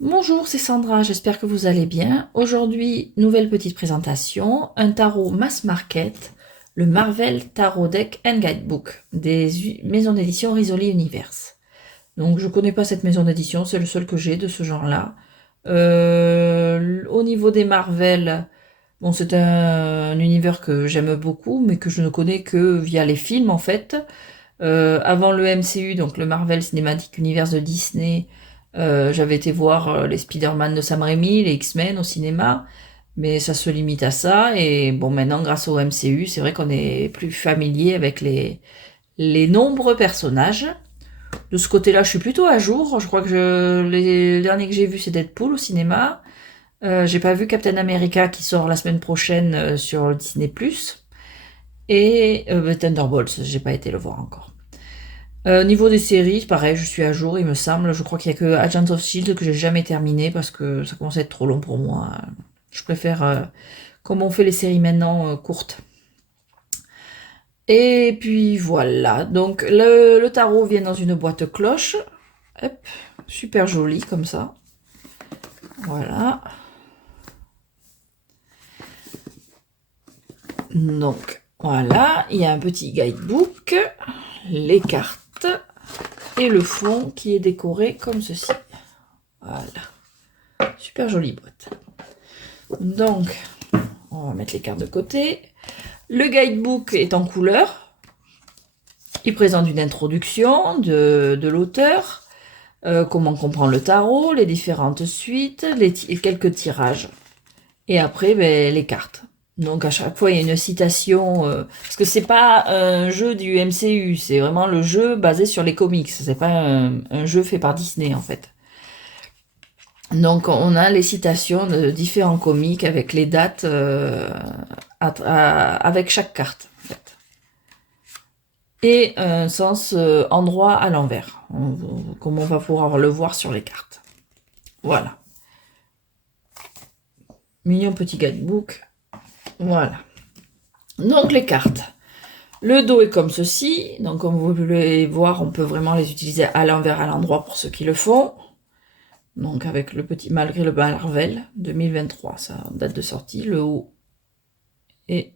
Bonjour, c'est Sandra, j'espère que vous allez bien. Aujourd'hui, nouvelle petite présentation, un tarot mass market, le Marvel Tarot Deck and Guidebook des maisons d'édition Rizzoli Universe. Donc je connais pas cette maison d'édition, c'est le seul que j'ai de ce genre-là. Au niveau des Marvel, bon c'est un univers que j'aime beaucoup, mais que je ne connais que via les films en fait. Avant le MCU, donc le Marvel Cinematic Universe de Disney, j'avais été voir les Spider-Man de Sam Raimi, les X-Men au cinéma, mais ça se limite à ça. Et bon, maintenant, grâce au MCU, c'est vrai qu'on est plus familier avec les nombreux personnages. De ce côté-là, je suis plutôt à jour. Je crois que les derniers que j'ai vus, c'est Deadpool au cinéma. J'ai pas vu Captain America qui sort la semaine prochaine sur Disney+. Et Thunderbolts, j'ai pas été le voir encore. Niveau des séries, pareil, je suis à jour, il me semble. Je crois qu'il y a que Agents of Shield que j'ai jamais terminé parce que ça commence à être trop long pour moi. Je préfère, comme on fait les séries maintenant, courtes. Et puis voilà. Donc le tarot vient dans une boîte cloche. Hop, super joli comme ça. Voilà. Donc voilà, il y a un petit guidebook, les cartes et le fond qui est décoré comme ceci. Voilà. Super jolie boîte. Donc, on va mettre les cartes de côté. Le guidebook est en couleur. Il présente une introduction de l'auteur, comment comprendre le tarot, les différentes suites, quelques tirages. Et après, les cartes. Donc à chaque fois, il y a une citation, parce que c'est pas un jeu du MCU, c'est vraiment le jeu basé sur les comics. C'est pas un jeu fait par Disney en fait. Donc on a les citations de différents comics avec les dates avec chaque carte en fait. Et un sens endroit à l'envers, comme on va pouvoir le voir sur les cartes. Voilà. Mignon petit guidebook. Voilà. Donc les cartes. Le dos est comme ceci. Donc comme vous pouvez voir, on peut vraiment les utiliser à l'envers, à l'endroit pour ceux qui le font. Donc avec le petit, malgré le Marvel 2023, ça date de sortie, le haut est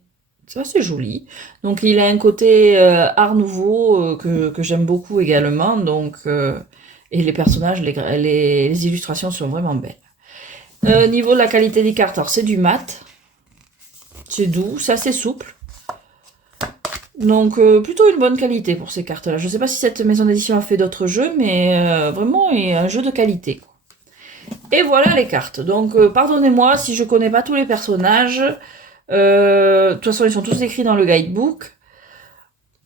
assez joli. Donc il a un côté art nouveau que j'aime beaucoup également. Donc et les personnages, les illustrations sont vraiment belles. Niveau de la qualité des cartes, alors c'est du mat, c'est doux, c'est assez souple. Donc plutôt une bonne qualité pour ces cartes-là. Je ne sais pas si cette maison d'édition a fait d'autres jeux, mais vraiment un jeu de qualité, quoi. Et voilà les cartes. Donc pardonnez-moi si je connais pas tous les personnages. De toute façon, ils sont tous écrits dans le guidebook.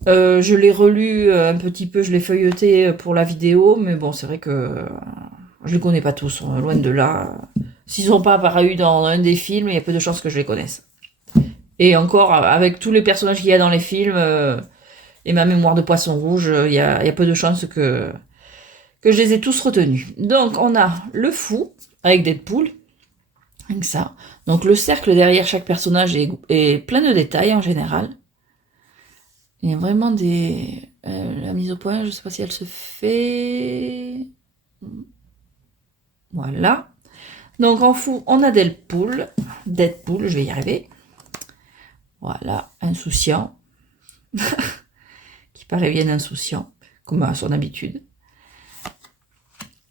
Je l'ai relu un petit peu, je l'ai feuilleté pour la vidéo, mais bon, c'est vrai que je les connais pas tous, loin de là. S'ils sont pas apparus dans un des films, il y a peu de chances que je les connaisse. Et encore, avec tous les personnages qu'il y a dans les films et ma mémoire de poisson rouge, il y a peu de chances que je les ai tous retenus. Donc, on a le fou avec Deadpool. Avec ça. Donc le cercle derrière chaque personnage est plein de détails en général. Il y a vraiment des... la mise au point, je ne sais pas si elle se fait... Voilà. Donc en fou, on a Deadpool. Deadpool, je vais y arriver. Voilà, insouciant. Qui paraît bien insouciant, comme à son habitude.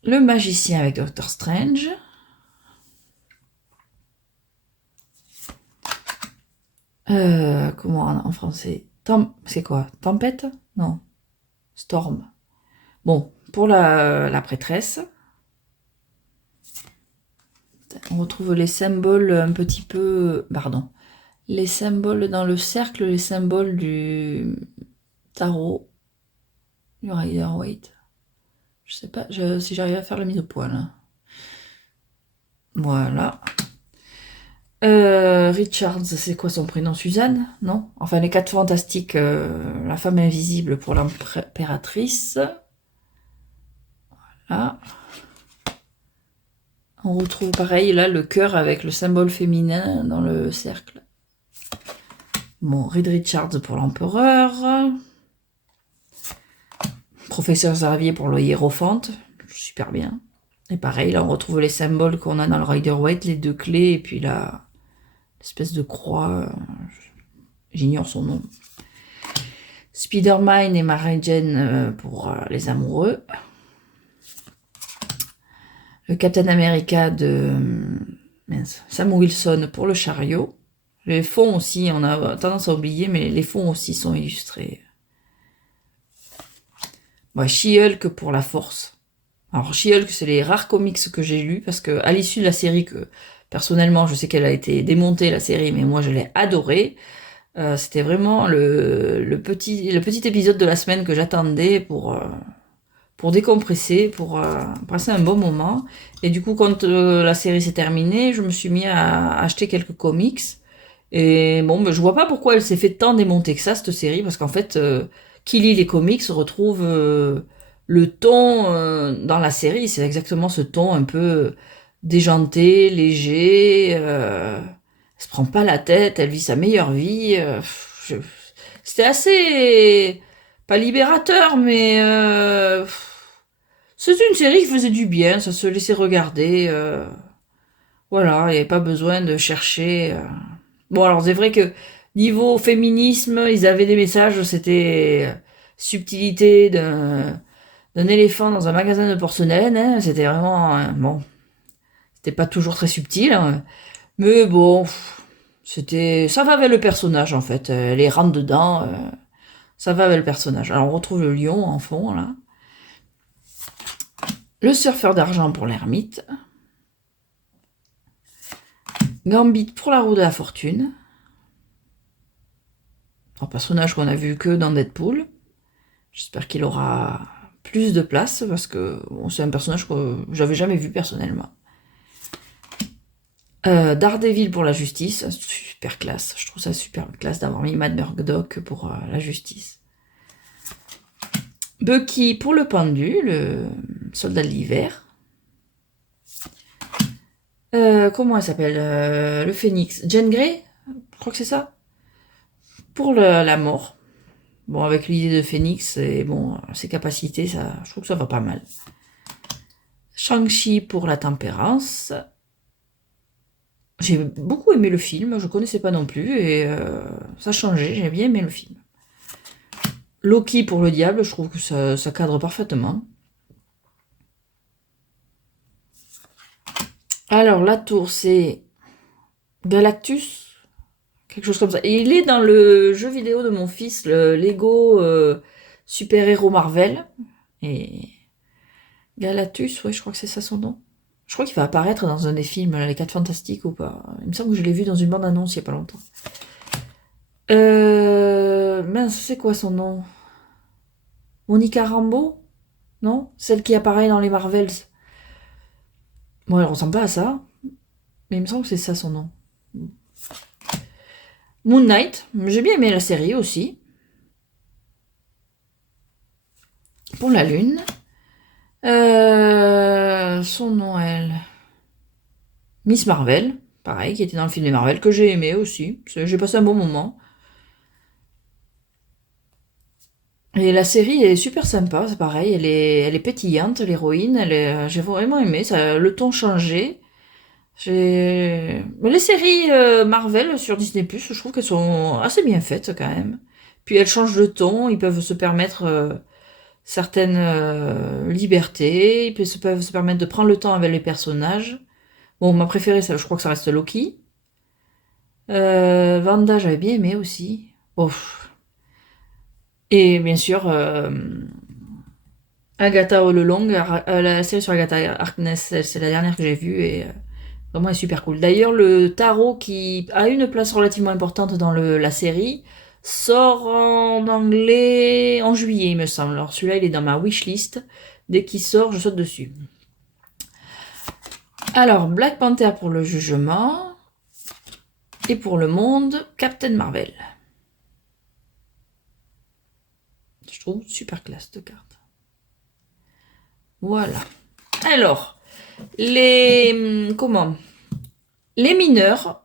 Le magicien avec Doctor Strange. Comment en français? C'est quoi? Tempête? Non. Storm. Bon, pour la prêtresse, on retrouve les symboles un petit peu... Pardon. Les symboles dans le cercle, les symboles du tarot, du Rider-Waite. Je sais pas si j'arrive à faire la mise au point là. Voilà. Richards, c'est quoi son prénom? Suzanne? Non? Enfin, les 4 fantastiques, la femme invisible pour l'impératrice. Voilà. On retrouve pareil là le cœur avec le symbole féminin dans le cercle. Bon, Reed Richards pour l'empereur. Professeur Xavier pour le hiérophante. Super bien. Et pareil, là, on retrouve les symboles qu'on a dans le Rider-Waite, les 2 clés, et puis là, l'espèce de croix, j'ignore son nom. Spider-Man et Mary Jane pour les amoureux. Le Captain America de Sam Wilson pour le chariot. Les fonds aussi, on a tendance à oublier, mais les fonds aussi sont illustrés. Ouais, She-Hulk pour la force. Alors She-Hulk, c'est les rares comics que j'ai lus, parce que à l'issue de la série, que personnellement, je sais qu'elle a été démontée, la série, mais moi je l'ai adorée. C'était vraiment le petit épisode de la semaine que j'attendais pour décompresser, pour passer un bon moment. Et du coup, quand la série s'est terminée, je me suis mis à acheter quelques comics. Et bon, ben, je vois pas pourquoi elle s'est fait tant démonter que ça, cette série, parce qu'en fait, qui lit les comics retrouve le ton dans la série. C'est exactement ce ton un peu déjanté, léger. Elle se prend pas la tête, elle vit sa meilleure vie. C'était assez pas libérateur, mais c'est une série qui faisait du bien, ça se laissait regarder. Voilà, il n'y avait pas besoin de chercher. Bon, alors c'est vrai que niveau féminisme, ils avaient des messages, c'était subtilité d'un éléphant dans un magasin de porcelaine. Hein, c'était vraiment bon, c'était pas toujours très subtil, hein, mais bon, ça va avec le personnage en fait. Les rentre dedans, ça va avec le personnage. Alors on retrouve le lion en fond là. Le surfeur d'argent pour l'ermite. Gambit pour la roue de la fortune. Un personnage qu'on a vu que dans Deadpool. J'espère qu'il aura plus de place parce que bon, c'est un personnage que j'avais jamais vu personnellement. Daredevil pour la justice, super classe. Je trouve ça super classe d'avoir mis Matt Murdock pour la justice. Bucky pour le pendu, le soldat de l'hiver. Comment elle s'appelle le phénix. Jean Grey, je crois que c'est ça. Pour la mort. Bon, avec l'idée de phénix et bon, ses capacités, ça, je trouve que ça va pas mal. Shang-Chi pour la tempérance. J'ai beaucoup aimé le film, je connaissais pas non plus, et ça changeait, j'ai bien aimé le film. Loki pour le diable, je trouve que ça cadre parfaitement. Alors, la tour, c'est Galactus, quelque chose comme ça. Et il est dans le jeu vidéo de mon fils, le Lego super-héros Marvel. Et Galactus, ouais, je crois que c'est ça son nom. Je crois qu'il va apparaître dans un des films, Les 4 Fantastiques ou pas. Il me semble que je l'ai vu dans une bande-annonce il y a pas longtemps. Mince, c'est quoi son nom? Monica Rambeau? Non? Celle qui apparaît dans les Marvels. Bon, elle ressemble pas à ça. Mais il me semble que c'est ça son nom. Moon Knight. J'ai bien aimé la série aussi. Pour la Lune. Son nom, elle. Miss Marvel. Pareil, qui était dans le film des Marvel, que j'ai aimé aussi. J'ai passé un bon moment. Et la série est super sympa, c'est pareil, elle est pétillante, l'héroïne, j'ai vraiment aimé, ça, le ton changé. Mais les séries Marvel sur Disney+, je trouve qu'elles sont assez bien faites quand même. Puis elles changent de ton, ils peuvent se permettre certaines libertés, peuvent se permettre de prendre le temps avec les personnages. Bon, ma préférée, ça, je crois que ça reste Loki. Wanda, j'avais bien aimé aussi. Oh. Et bien sûr, Agatha All Along, la série sur Agatha Harkness, c'est la dernière que j'ai vue et vraiment elle est super cool. D'ailleurs, le tarot qui a une place relativement importante dans la série sort en anglais en juillet, il me semble. Alors celui-là, il est dans ma wishlist. Dès qu'il sort, je saute dessus. Alors, Black Panther pour le jugement. Et pour le monde, Captain Marvel. Je trouve super classe de carte. Voilà. Alors, les mineurs,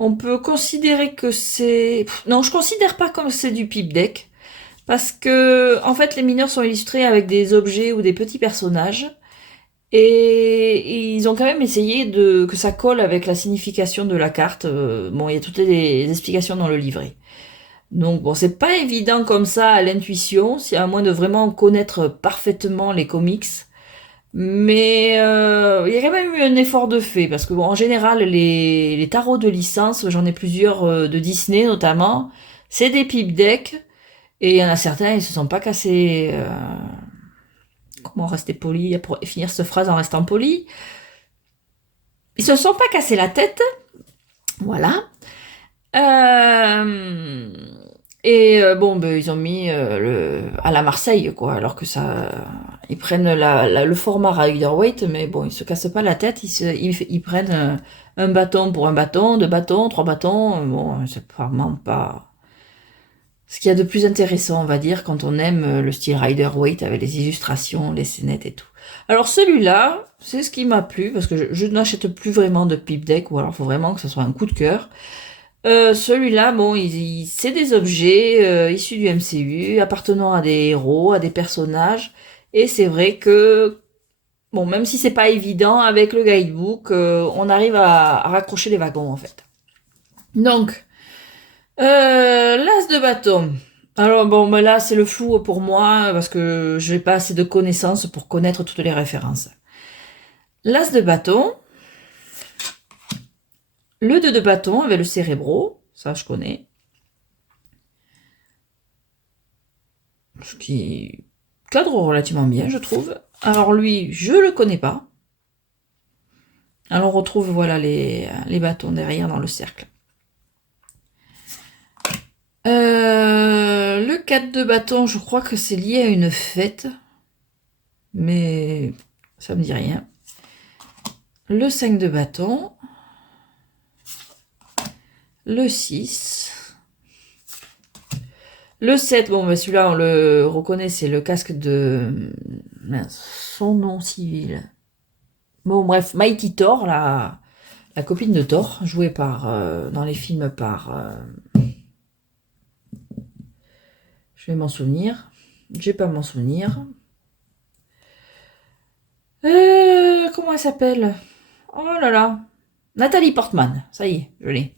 on peut considérer que c'est... Non, je considère pas comme c'est du pipe deck. Parce que, en fait, les mineurs sont illustrés avec des objets ou des petits personnages. Et ils ont quand même essayé que ça colle avec la signification de la carte. Bon, il y a toutes les explications dans le livret. Donc bon, c'est pas évident comme ça à l'intuition, si à moins de vraiment connaître parfaitement les comics. Mais il y a quand même eu un effort de fait, parce que bon, en général, les tarots de licence, j'en ai plusieurs de Disney notamment, c'est des pipe decks, et il y en a certains, ils se sont pas cassés. Comment rester poli pour finir cette phrase en restant poli? Ils se sont pas cassés la tête, voilà. Euh, bon, ben, ils ont mis à la Marseille, quoi, alors que ça, ils prennent le format Riderweight, mais bon, ils se cassent pas la tête, ils prennent un bâton pour un bâton, deux bâtons, trois bâtons, bon, c'est vraiment pas ce qu'il y a de plus intéressant, on va dire, quand on aime le style Riderweight avec les illustrations, les scénettes et tout. Alors celui-là, c'est ce qui m'a plu, parce que je n'achète plus vraiment de pipe deck, ou alors il faut vraiment que ce soit un coup de cœur. Celui-là, bon, c'est des objets issus du MCU, appartenant à des héros, à des personnages, et c'est vrai que, bon, même si c'est pas évident, avec le guidebook, on arrive à raccrocher les wagons, en fait. Donc, l'as de bâton. Alors bon, mais là, c'est le flou pour moi, parce que j'ai pas assez de connaissances pour connaître toutes les références. L'as de bâton, le 2 de bâton avec le cérébro, ça je connais. Ce qui cadre relativement bien, je trouve. Alors lui, je le connais pas. Alors on retrouve voilà les bâtons derrière dans le cercle. Le 4 de bâton, je crois que c'est lié à une fête. Mais ça me dit rien. Le 5 de bâton. Le 6. Le 7, bon, ben celui-là, on le reconnaît, c'est le casque de... Mince, son nom civil. Bon, bref, Mighty Thor, la copine de Thor, jouée dans les films par... je vais m'en souvenir. Je vais pas m'en souvenir. Comment elle s'appelle? Oh là là. Nathalie Portman. Ça y est, je l'ai.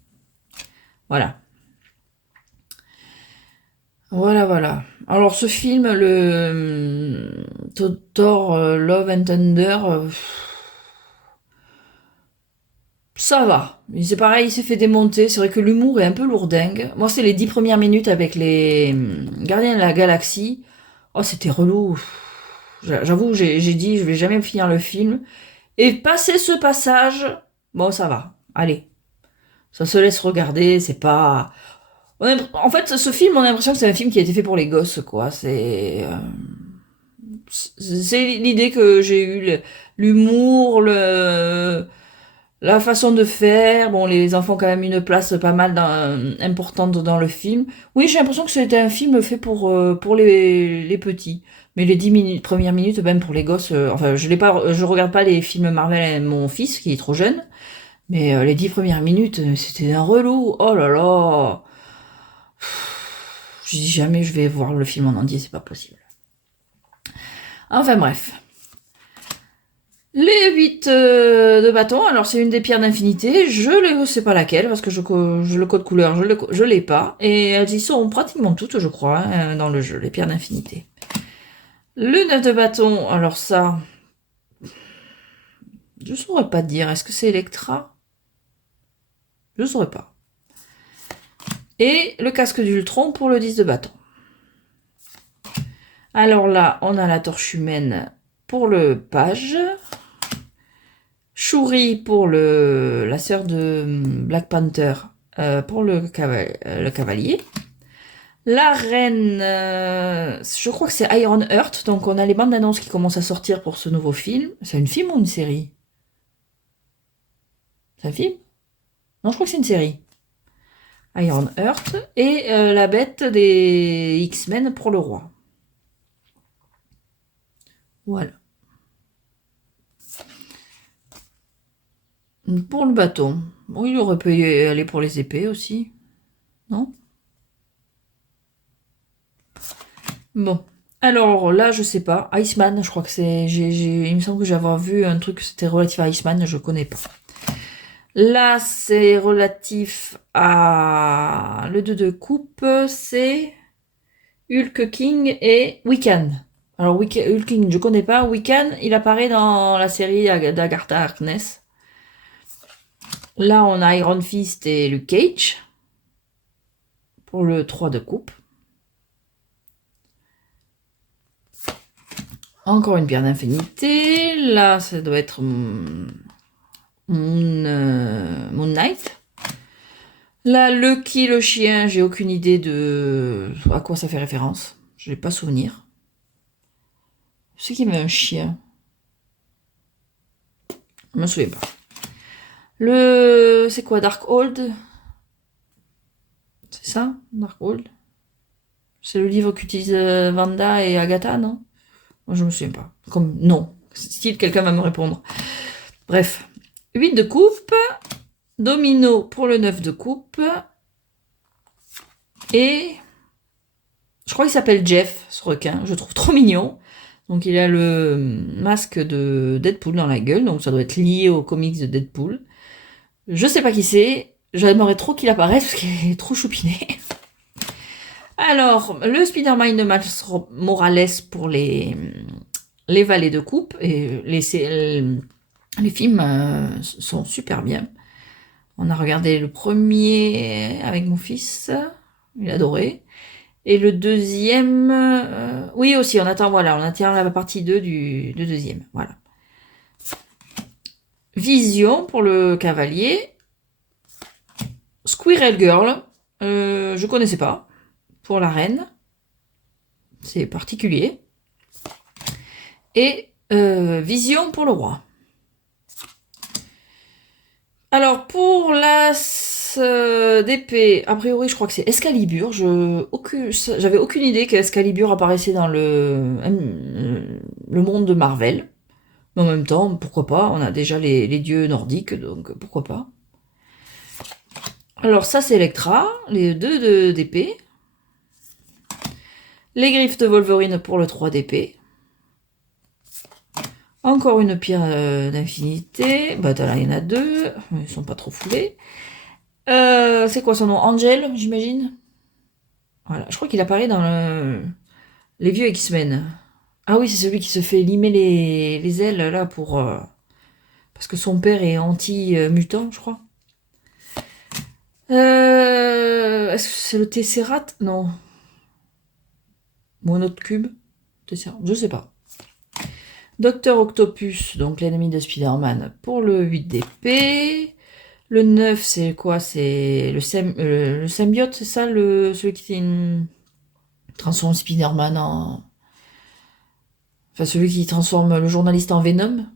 Voilà. Voilà, voilà. Alors ce film, le Thor Love and Thunder, ça va. C'est pareil, il s'est fait démonter. C'est vrai que l'humour est un peu lourdingue. Moi, c'est les 10 premières minutes avec les Gardiens de la Galaxie. Oh, c'était relou. J'avoue, j'ai dit, je vais jamais finir le film. Et passer ce passage, bon, ça va. Allez. Ça se laisse regarder, c'est pas... En fait, ce film, on a l'impression que c'est un film qui a été fait pour les gosses, quoi. C'est l'idée que j'ai eue, l'humour, la façon de faire. Bon, les enfants ont quand même une place pas mal importante dans le film. Oui, j'ai l'impression que c'était un film fait pour les petits. Mais les 10 minutes, premières minutes, même pour les gosses, enfin, je regarde pas les films Marvel avec mon fils, qui est trop jeune. Mais les 10 premières minutes, c'était un relou. Oh là là. Je dis jamais je vais voir le film en entier, c'est pas possible. Enfin bref. Les 8 de bâton, alors c'est une des pierres d'infinité, je ne sais pas laquelle, parce que le code couleur, je l'ai pas, et elles y sont pratiquement toutes, je crois, hein, dans le jeu, les pierres d'infinité. Le 9 de bâton, alors ça, je saurais pas te dire, est-ce que c'est Electra? Je saurais pas. Et le casque d'Ultron pour le 10 de bâton. Alors là, on a la torche humaine pour le page. Shuri pour la sœur de Black Panther pour le cavalier. La reine, je crois que c'est Iron Heart, donc on a les bandes d'annonces qui commencent à sortir pour ce nouveau film. C'est un film ou une série? C'est un film? Non, je crois que c'est une série. Iron Heart et la bête des X-Men pour le roi. Voilà. Pour le bâton. Bon, il aurait pu y aller pour les épées aussi. Non? Bon. Alors là, je sais pas. Iceman, je crois que c'est. Il me semble que j'avais vu un truc, c'était relatif à Iceman, je connais pas. Là, c'est relatif à. Le 2 de coupe, c'est Hulk King et Wiccan. Alors, Hulk King, je connais pas. Wiccan, il apparaît dans la série d'Agatha Harkness. Là, on a Iron Fist et Luke Cage pour le 3 de coupe. Encore une pierre d'infinité. Là, ça doit être Moon Knight. Là, Lucky le chien, j'ai aucune idée de à quoi ça fait référence. Je n'ai pas souvenir. Je sais qu'il y avait un chien. Je me souviens pas. C'est quoi, Darkhold? C'est ça, Darkhold? C'est le livre qu'utilisent Wanda et Agatha, non? Moi, je me souviens pas. Comme non. Style, quelqu'un va me répondre. Bref. 8 de coupe. Domino pour le 9 de coupe. Et je crois qu'il s'appelle Jeff, ce requin. Je le trouve trop mignon. Donc il a le masque de Deadpool dans la gueule. Donc ça doit être lié aux comics de Deadpool. Je sais pas qui c'est. J'aimerais trop qu'il apparaisse parce qu'il est trop choupiné. Alors, le Spider-Man de Miles Morales pour les valets de coupe. Et les films sont super bien. On a regardé le premier avec mon fils. Il adorait. Et le deuxième... oui aussi, on attend la partie 2 du deuxième. Voilà. Vision pour le cavalier. Squirrel Girl. Je connaissais pas. Pour la reine. C'est particulier. Et Vision pour le roi. Alors pour l'as d'épée, a priori je crois que c'est Excalibur. J'avais aucune idée qu'Excalibur apparaissait dans le monde de Marvel. Mais en même temps, pourquoi pas? On a déjà les dieux nordiques, donc pourquoi pas? Alors ça c'est Electra, les deux d'épée. Les griffes de Wolverine pour le 3 d'épée. Encore une pierre d'infinité. Bah là, il y en a deux. Ils sont pas trop foulés. C'est quoi son nom? Angel, j'imagine. Voilà. Je crois qu'il apparaît dans les vieux X-Men. Ah oui, c'est celui qui se fait limer les ailes là pour parce que son père est anti-mutant, je crois. Est-ce que c'est le Tesseract? Non. Ou un autre cube? Tesseract, je sais pas. Docteur Octopus, donc l'ennemi de Spider-Man pour le 8 d'épée. Le 9, c'est quoi? C'est le symbiote, c'est ça? Celui qui transforme Spider-Man en... Enfin, celui qui transforme le journaliste en Venom.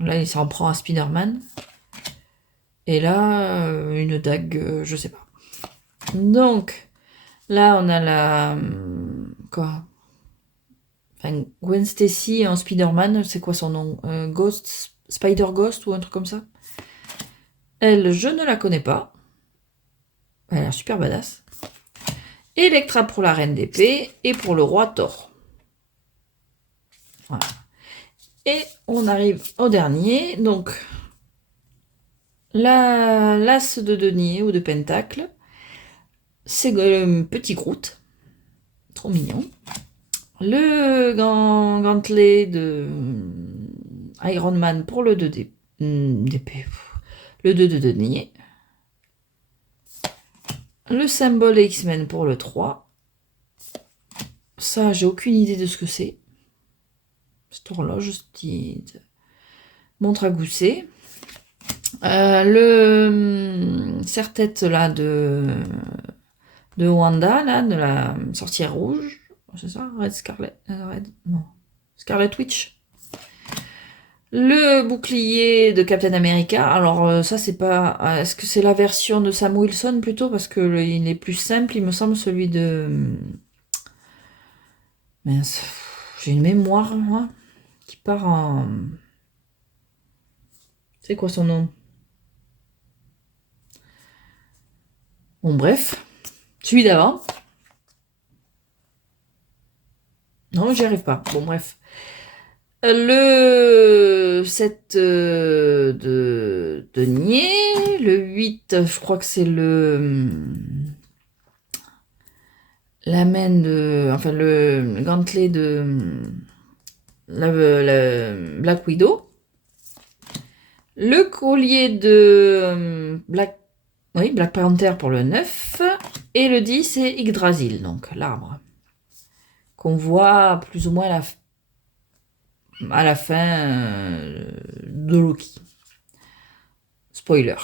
Là, il s'en prend à Spider-Man. Et là, une dague, je sais pas. Donc, là, on a la... quoi? Enfin, Gwen Stacy en Spider-Man, c'est quoi son nom? Ghost, Spider-Ghost ou un truc comme ça? Elle, je ne la connais pas. Elle a l'air super badass. Electra pour la reine d'épée et pour le roi Thor. Voilà. Et on arrive au dernier. Donc, l'as de denier ou de pentacle. C'est le petit Groot. Trop mignon. Le gantelet de Iron Man pour le 2 d'épée. Le 2 de denier. Le symbole X-Men pour le 3. Ça, j'ai aucune idée de ce que c'est. Cette horloge, petite montre à gousset. Le serre-tête là de Wanda, là, de la sorcière rouge. C'est ça? Non. Scarlet Witch. Le bouclier de Captain America. Alors ça c'est pas... Est-ce que c'est la version de Sam Wilson plutôt? Parce que il est plus simple, il me semble, celui de... Mince. J'ai une mémoire, moi, qui part en... C'est quoi son nom? Bon bref. Celui d'avant. Non, j'y arrive pas. Bon, bref. Le 7 de denier, le 8, je crois que c'est la main de, enfin le gantelet de la Black Widow, le collier de Black Panther pour le 9, et le 10 c'est Yggdrasil, donc l'arbre, qu'on voit plus ou moins à la fin de Loki. Spoiler.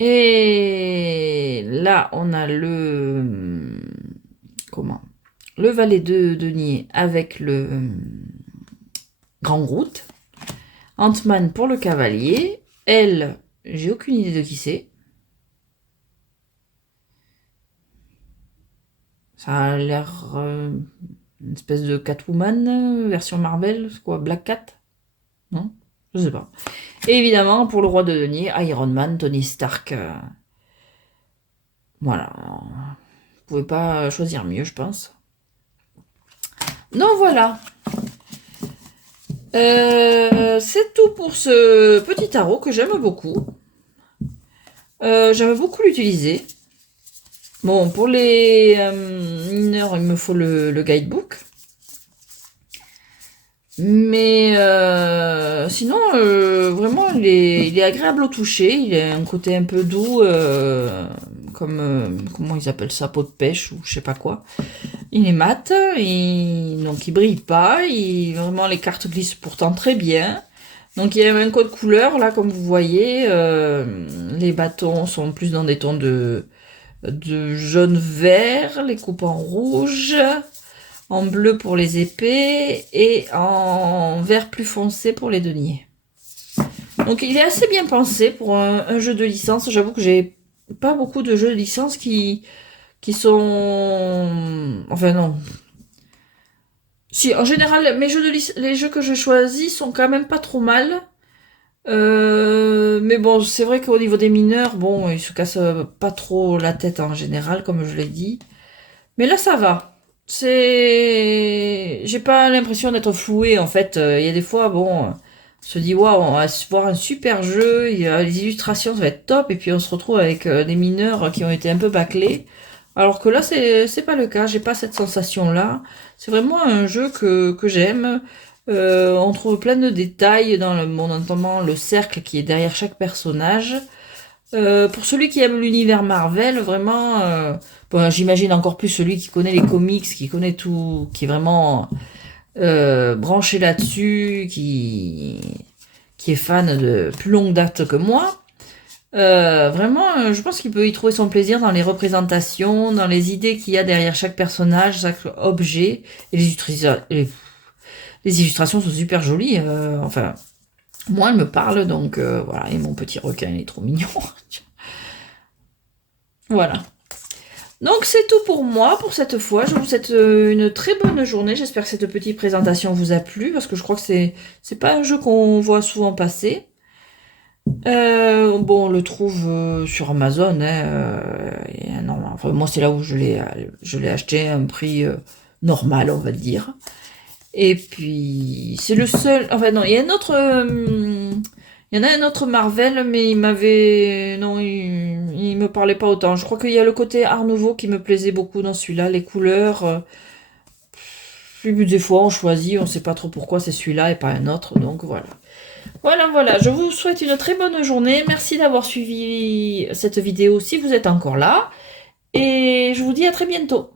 Et là, on a le valet de denier avec le Grand Groot. Ant-Man pour le cavalier. Elle, j'ai aucune idée de qui c'est. Ça a l'air une espèce de Catwoman version Marvel, quoi, Black Cat? Non, je sais pas. Et évidemment, pour le roi de denier, Iron Man, Tony Stark. Voilà. Vous pouvez pas choisir mieux, je pense. Donc voilà. C'est tout pour ce petit tarot que j'aime beaucoup. J'aime beaucoup l'utiliser. Bon, pour les mineurs, il me faut le guidebook. Mais sinon, vraiment, il est agréable au toucher. Il a un côté un peu doux, comme, comment ils appellent ça, peau de pêche ou je sais pas quoi. Il est mat, donc il brille pas. Vraiment, les cartes glissent pourtant très bien. Donc il y a un code couleur, là, comme vous voyez. Les bâtons sont plus dans des tons de jaune-vert, les coupes en rouge, en bleu pour les épées et en vert plus foncé pour les deniers. Donc il est assez bien pensé pour un jeu de licence. J'avoue que j'ai pas beaucoup de jeux de licence qui sont... Enfin non. Si, en général, les jeux que je choisis sont quand même pas trop mal. Mais bon, c'est vrai qu'au niveau des mineurs, bon, ils se cassent pas trop la tête en général, comme je l'ai dit. Mais là, ça va. J'ai pas l'impression d'être floué, en fait. Il y a des fois, bon, on se dit, waouh, on va voir un super jeu, il y a les illustrations, ça va être top, et puis on se retrouve avec des mineurs qui ont été un peu bâclés. Alors que là, c'est pas le cas, j'ai pas cette sensation-là. C'est vraiment un jeu que j'aime. On trouve plein de détails dans le monde, notamment le cercle qui est derrière chaque personnage. Pour celui qui aime l'univers Marvel, vraiment, bon, j'imagine encore plus celui qui connaît les comics, qui connaît tout, qui est vraiment branché là-dessus, qui est fan de plus longue date que moi. Vraiment, je pense qu'il peut y trouver son plaisir dans les représentations, dans les idées qu'il y a derrière chaque personnage, chaque objet, et les illustrations sont super jolies. Enfin, moi, elles me parlent, donc voilà. Et mon petit requin, il est trop mignon. Voilà. Donc c'est tout pour moi pour cette fois. Je vous souhaite une très bonne journée. J'espère que cette petite présentation vous a plu parce que je crois que c'est pas un jeu qu'on voit souvent passer. Bon, on le trouve sur Amazon. Non, enfin, moi c'est là où je l'ai acheté à un prix normal, on va dire. Et puis c'est le seul. Enfin non, il y a un autre. Il y en a un autre Marvel, mais il me parlait pas autant. Je crois qu'il y a le côté Art Nouveau qui me plaisait beaucoup dans celui-là, les couleurs. Puis des fois, on choisit, on sait pas trop pourquoi c'est celui-là et pas un autre, donc voilà. Voilà. Je vous souhaite une très bonne journée. Merci d'avoir suivi cette vidéo si vous êtes encore là. Et je vous dis à très bientôt.